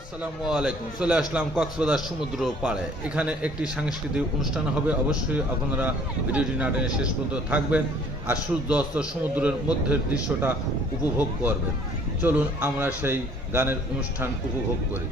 আসসালামু আলাইকুম। চলে আসলাম কক্সবাজার সমুদ্র পাড়ে। এখানে একটি সাংস্কৃতিক অনুষ্ঠান হবে। অবশ্যই আপনারা ভিডিওটি নাটনে শেষ পর্যন্ত থাকবেন আর সূর্য অস্ত সমুদ্রের মধ্যের দৃশ্যটা উপভোগ করবেন। চলুন আমরা সেই গানের অনুষ্ঠান উপভোগ করি।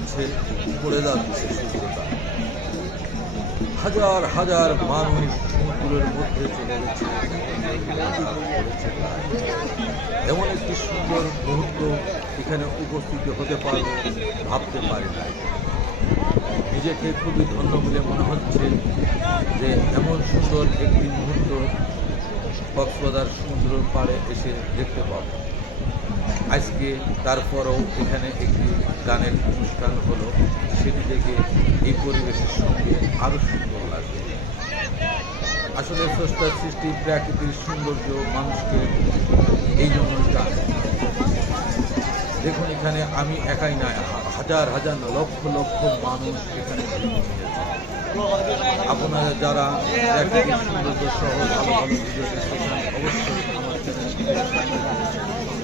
মনে হচ্ছে পড়ে যাচ্ছে সূর্যটা হাজার হাজার মানুষ সমুদ্রের মধ্যে চলে গেছে, এমন একটি সুন্দর মুহূর্ত এখানে উপস্থিত হতে পারব, ভাবতে পারি না নিজেকে খুবই ধন্য বলে মনে হচ্ছে যে এমন সুন্দর একটি মুহূর্ত কক্সবাজার সমুদ্রের পাড়ে এসে দেখতে পাবো। আজকে তারপরও এখানে একটি গানের অনুষ্ঠান হলো, সেটি থেকে এই পরিবেশের সঙ্গে আরও সুন্দর লাগবে। আসলে স্রষ্টার সৃষ্টি প্রাকৃতিক সৌন্দর্য মানুষকে এই জন্য দেখুন এখানে আমি একাই হা- হাজার হাজার, লক্ষ লক্ষ মানুষ এখানে আপনারা যারা সৌন্দর্য সহ ভালো ভালো ভিডিও দেখতে চান, অবশ্যই আমার চ্যানেলটিকে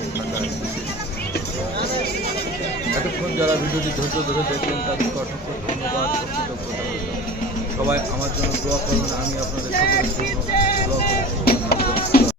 এতক্ষণ যারা ভিডিওটি ধৈর্য ধরে দেখলেন, তাদেরকে অসংখ্য ধন্যবাদ। সবাই আমার জন্য দোয়া করবেন। আমি আপনাদের সকলের জন্য দোয়া করে